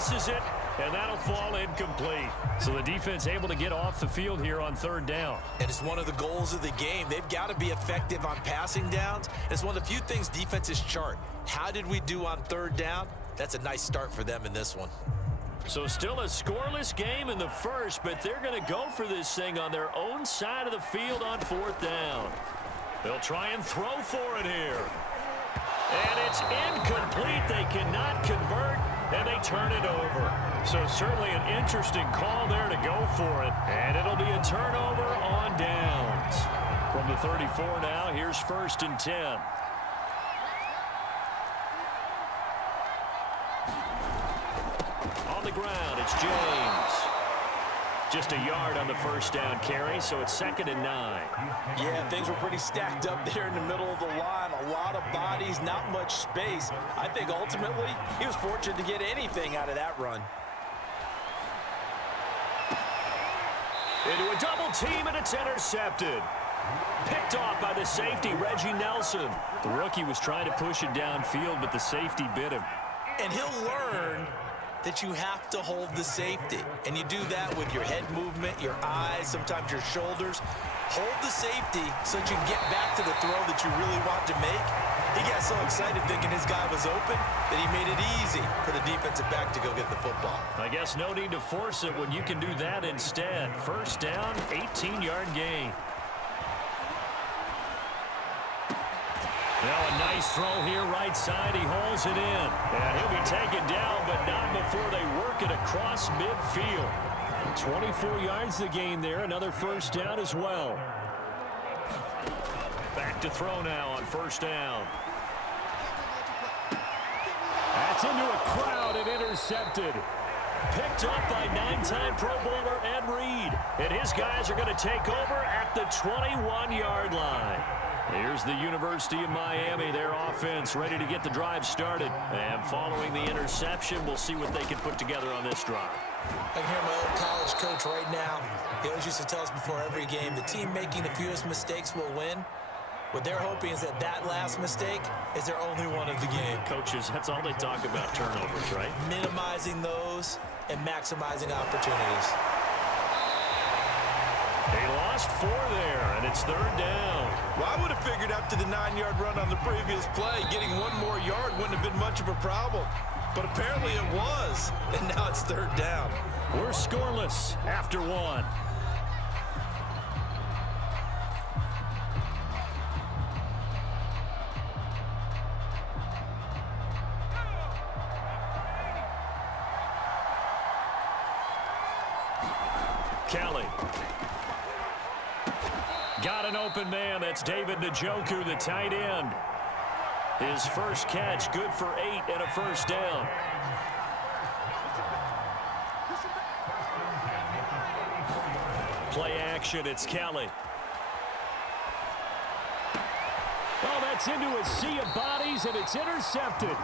chases it, and that'll fall incomplete. So the defense able to get off the field here on third down. And it's one of the goals of the game. They've got to be effective on passing downs. It's one of the few things defenses chart. How did we do on third down? That's a nice start for them in this one. So still a scoreless game in the first, but they're going to go for this thing on their own side of the field on fourth down. They'll try and throw for it here. And it's incomplete. They cannot convert, and they turn it over. So certainly an interesting call there to go for it. And it'll be a turnover on downs. From the 34 now, here's 1st and 10. On the ground, it's James. Just a yard on the first down carry, so it's 2nd and 9. Yeah, things were pretty stacked up there in the middle of the line. A lot of bodies, not much space. I think ultimately he was fortunate to get anything out of that run. Into a double team, and it's intercepted. Picked off by the safety, Reggie Nelson. The rookie was trying to push it downfield, but the safety bit him. And he'll learn that you have to hold the safety. And you do that with your head movement, your eyes, sometimes your shoulders. Hold the safety so that you can get back to the throw that you really want to make. He got so excited thinking his guy was open that he made it easy for the defensive back to go get the football. I guess no need to force it when you can do that instead. First down, 18-yard gain. Now a nice throw here right side. He hauls it in. And he'll be taken down, but not before they work it across midfield. 24 yards the gain there. Another first down as well. Back to throw now on first down. That's into a crowd and intercepted. Picked up by 9-time Pro Bowler Ed Reed. And his guys are going to take over at the 21-yard line. Here's the University of Miami, their offense ready to get the drive started. And following the interception, we'll see what they can put together on this drive. I can hear my old college coach right now. He always used to tell us before every game, the team making the fewest mistakes will win. What they're hoping is that last mistake is their only one of the game. Coaches, that's all they talk about, turnovers, right? Minimizing those and maximizing opportunities. They lost 4 there, and it's third down. Well, I would have figured after the 9-yard run on the previous play, getting 1 more yard wouldn't have been much of a problem. But apparently it was, and now it's third down. We're scoreless after 1. Kelly. Got an open man. That's David Njoku, the tight end. His first catch, good for 8 and a first down. Play action, it's Kelly. Oh, that's into a sea of bodies, and it's intercepted.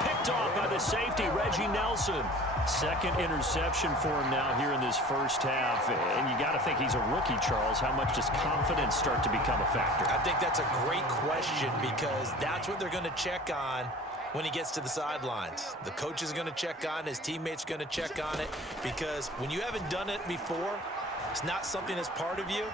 Picked off by the safety, Reggie Nelson. Second interception for him now here in this first half. And you got to think he's a rookie, Charles. How much does confidence start to become a factor? I think that's a great question because that's what they're going to check on when he gets to the sidelines. The coach is going to check on, his teammates are going to check on it, because when you haven't done it before, it's not something that's part of you.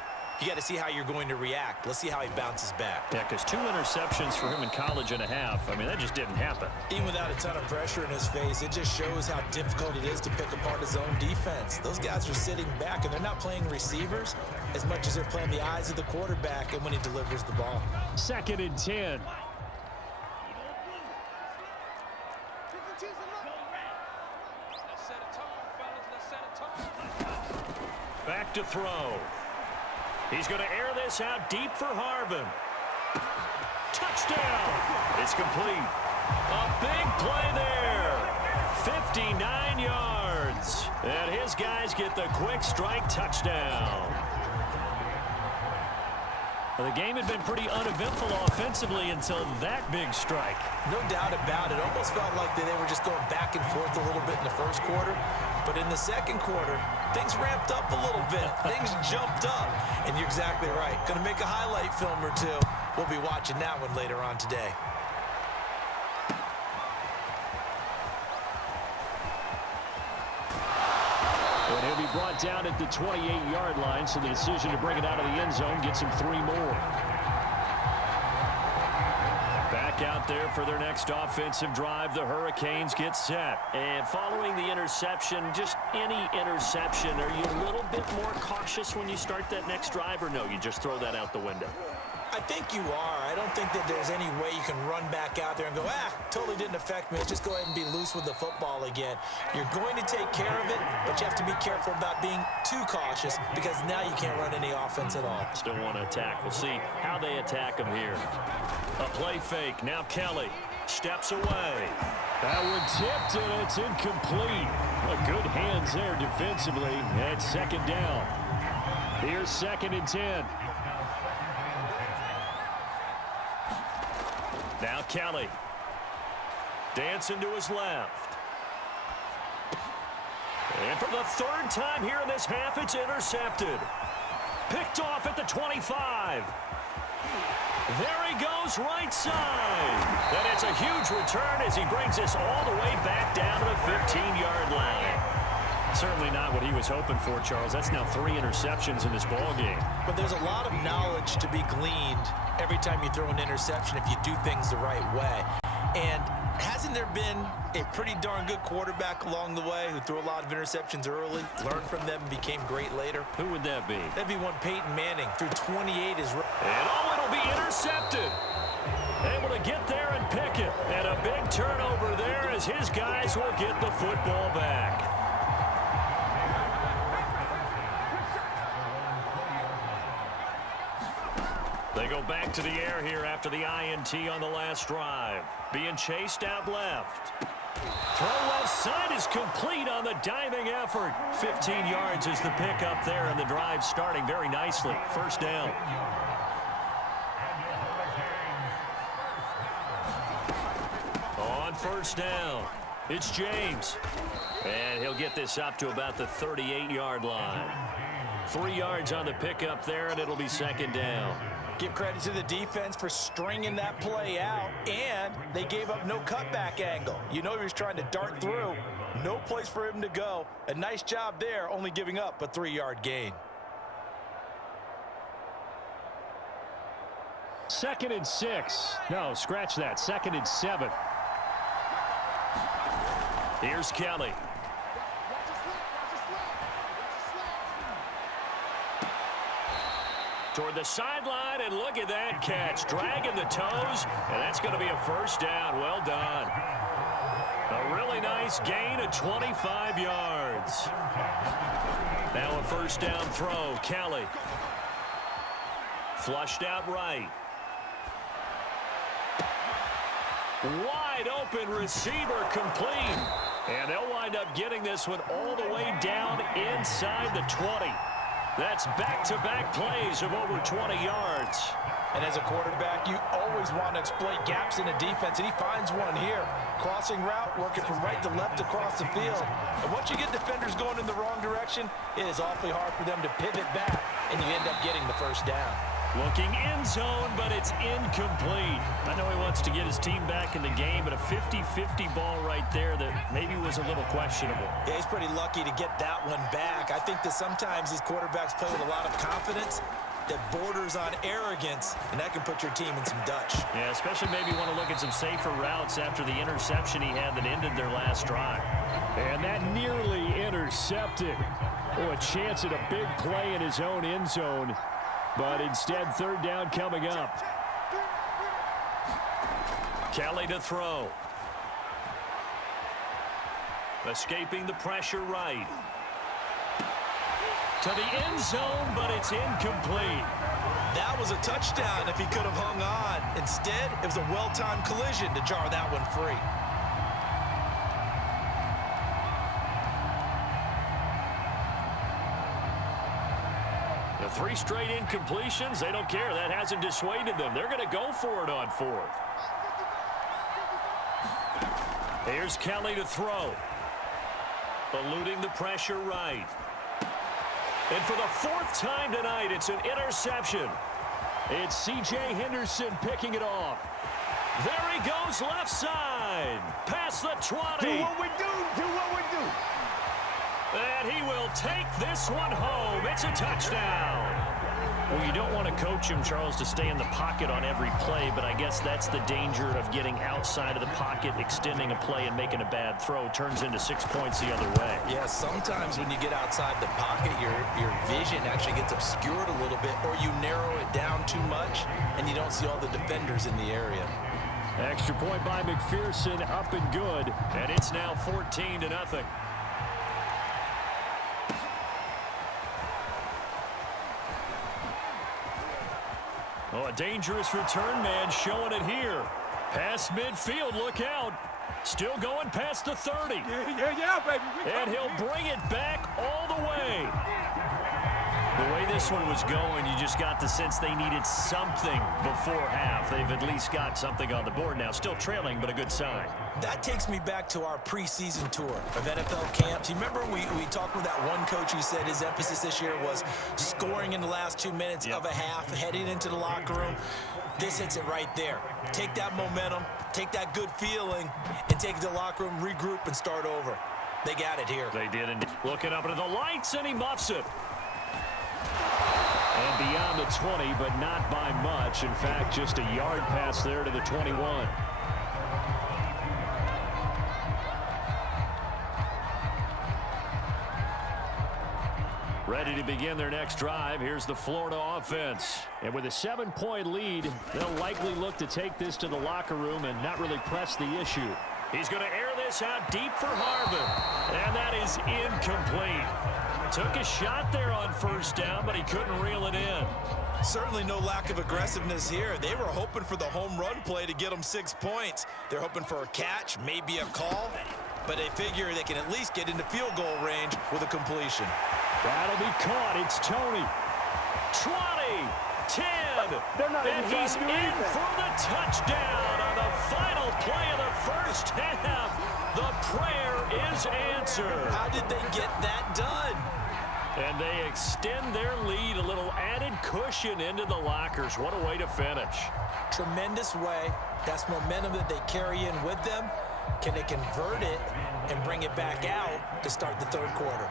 You got to see how you're going to react. Let's see how he bounces back. Yeah, because 2 interceptions for him in college and a half. I mean, that just didn't happen. Even without a ton of pressure in his face, it just shows how difficult it is to pick apart his own defense. Those guys are sitting back, and they're not playing receivers as much as they're playing the eyes of the quarterback and when he delivers the ball. 2nd and 10. Back to throw. He's going to air this out deep for Harvin. Touchdown. It's complete. A big play there. 59 yards. And his guys get the quick strike touchdown. Well, the game had been pretty uneventful offensively until that big strike. No doubt about it. Almost felt like they were just going back and forth a little bit in the first quarter. But in the second quarter, things ramped up a little bit. Things jumped up. And you're exactly right. Going to make a highlight film or two. We'll be watching that one later on today. And he'll be brought down at the 28-yard line, so the decision to bring it out of the end zone gets him 3 more. Back out there for their next offensive drive, the Hurricanes get set. And following the interception, just any interception, are you a little bit more cautious when you start that next drive, or no, you just throw that out the window? I think you are. I don't think that there's any way you can run back out there and go, totally didn't affect me. Just go ahead and be loose with the football again. You're going to take care of it, but you have to be careful about being too cautious because now you can't run any offense at all. Still want to attack. We'll see how they attack him here. A play fake. Now Kelly steps away. That one tipped, and it's incomplete. A good hands there defensively at second down. Here's 2nd and 10. Now Kelly dancing to his left. And for the 3rd time here in this half, it's intercepted. Picked off at the 25. There he goes, right side. And it's a huge return as he brings this all the way back down to the 15-yard line. Certainly not what he was hoping for, Charles. That's now 3 interceptions in this ball game. But there's a lot of knowledge to be gleaned every time you throw an interception if you do things the right way. And hasn't there been a pretty darn good quarterback along the way who threw a lot of interceptions early, learned from them, and became great later? Who would that be? That'd be one Peyton Manning. Threw 28 as... And it'll be intercepted. Able to get there and pick it. And a big turnover there as his guys will get the football back. They go back to the air here after the INT on the last drive. Being chased out left. Throw left side is complete on the diving effort. 15 yards is the pickup there, and the drive starting very nicely. 1st down. On 1st down, it's James. And he'll get this up to about the 38-yard line. 3 yards on the pickup there, and it'll be 2nd down. Give credit to the defense for stringing that play out, and they gave up no cutback angle. You know he was trying to dart through. No place for him to go. A nice job there, only giving up a 3-yard gain. 2nd and 6. No, scratch that. 2nd and 7. Here's Kelly. Toward the sideline, and look at that catch. Dragging the toes, and that's going to be a 1st down. Well done. A really nice gain of 25 yards. Now a 1st down throw. Kelly. Flushed out right. Wide open receiver complete. And they'll wind up getting this one all the way down inside the 20. That's back-to-back plays of over 20 yards. And as a quarterback, you always want to exploit gaps in a defense, and he finds one here. Crossing route, working from right to left across the field. And once you get defenders going in the wrong direction, it is awfully hard for them to pivot back, and you end up getting the 1st down. Looking end zone, but it's incomplete. I know he wants to get his team back in the game, but a 50-50 ball right there that maybe was a little questionable. Yeah, he's pretty lucky to get that one back. I think that sometimes these quarterbacks play with a lot of confidence that borders on arrogance, and that can put your team in some Dutch. Yeah, especially maybe want to look at some safer routes after the interception he had that ended their last drive. And that nearly intercepted. Oh, a chance at a big play in his own end zone. But instead, 3rd down coming up. Kelly to throw. Escaping the pressure right. To the end zone, but it's incomplete. That was a touchdown if he could have hung on. Instead, it was a well-timed collision to jar that one free. The 3 straight incompletions, they don't care. That hasn't dissuaded them. They're going to go for it on 4th. Here's Kelly to throw. Eluding the pressure right. And for the 4th time tonight, it's an interception. It's C.J. Henderson picking it off. There he goes, left side. Past the 20. Do what we do. Do what we do. And he will take this one home. It's a touchdown. Well, you don't want to coach him, Charles, to stay in the pocket on every play, but I guess that's the danger of getting outside of the pocket, extending a play, and making a bad throw. Turns into 6 points the other way. Yeah, sometimes when you get outside the pocket, your vision actually gets obscured a little bit, or you narrow it down too much, and you don't see all the defenders in the area. Extra point by McPherson, up and good, and it's now 14-0. Oh, a dangerous return man showing it here. Past midfield, look out. Still going past the 30. Yeah, baby. And he'll bring it back all the way. The way this one was going, you just got the sense they needed something before half. They've at least got something on the board now. Still trailing, but a good sign. That takes me back to our preseason tour of NFL camps. You remember we talked with that one coach who said his emphasis this year was scoring in the last 2 minutes of a half, heading into the locker room. This hits it right there. Take that momentum, take that good feeling, and take it to the locker room, regroup, and start over. They got it here. They did. And looking up into the lights, and he muffs it. And beyond the 20, but not by much. In fact, just a yard pass there to the 21. Ready to begin their next drive. Here's the Florida offense. And with a 7-point lead, they'll likely look to take this to the locker room and not really press the issue. He's going to air this out deep for Harvin. And that is incomplete. Took a shot there on first down, but he couldn't reel it in. Certainly no lack of aggressiveness here. They were hoping for the home run play to get them 6 points. They're hoping for a catch, maybe a call, but they figure they can at least get into field goal range with a completion. That'll be caught. It's Tony. 20, 10, and he's in for the touchdown on the final play of the first half. The prayer is answered. How did they get that done? And they extend their lead, a little added cushion into the lockers. What a way to finish. Tremendous way. That's momentum that they carry in with them. Can they convert it and bring it back out to start the third quarter?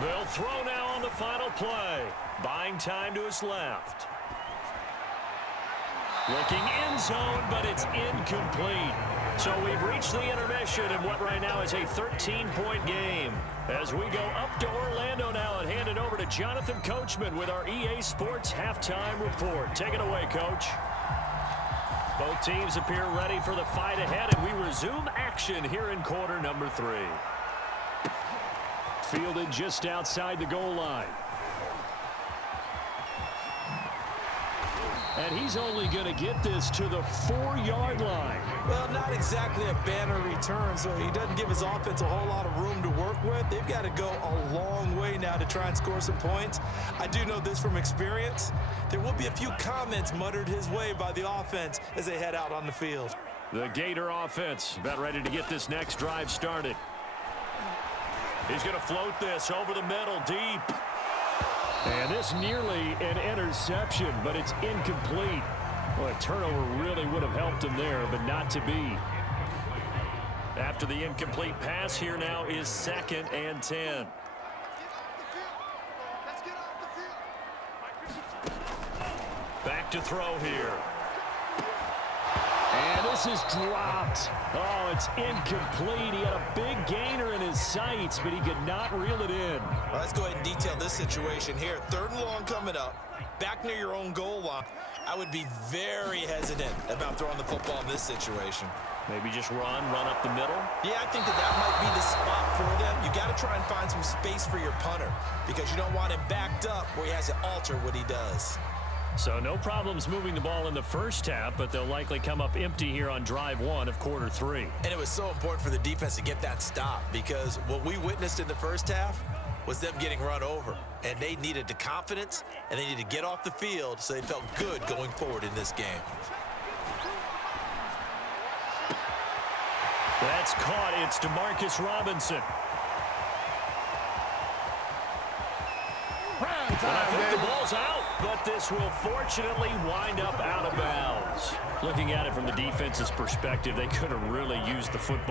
They'll throw now on the final play. Buying time to his left. Looking end zone, but it's incomplete. So we've reached the intermission in what right now is a 13-point game. As we go up to Orlando now and hand it over to Jonathan Coachman with our EA Sports Halftime Report. Take it away, Coach. Both teams appear ready for the fight ahead, and we resume action here in quarter number 3. Fielded just outside the goal line. And he's only going to get this to the 4-yard line. Well, not exactly a banner return, so he doesn't give his offense a whole lot of room to work with. They've got to go a long way now to try and score some points. I do know this from experience. There will be a few comments muttered his way by the offense as they head out on the field. The Gator offense about ready to get this next drive started. He's going to float this over the middle deep. And this nearly an interception, but it's incomplete. Well, a turnover really would have helped him there, but not to be. After the incomplete pass, here now is 2nd and 10. Back to throw here. And this is dropped. Oh, it's incomplete. He had a big gainer in his sights, but he could not reel it in. Well, let's go ahead and detail this situation here. 3rd and long coming up, back near your own goal line. I would be very hesitant about throwing the football in this situation. Maybe just run up the middle. Yeah, I think that might be the spot for them. You got to try and find some space for your punter because you don't want him backed up where he has to alter what he does. So no problems moving the ball in the first half, but they'll likely come up empty here on drive 1 of quarter 3. And it was so important for the defense to get that stop because what we witnessed in the first half was them getting run over. And they needed the confidence, and they needed to get off the field so they felt good going forward in this game. That's caught. It's DeMarcus Robinson. And I think the ball's out, but this will fortunately wind up out of bounds. Looking at it from the defense's perspective, they could have really used the football.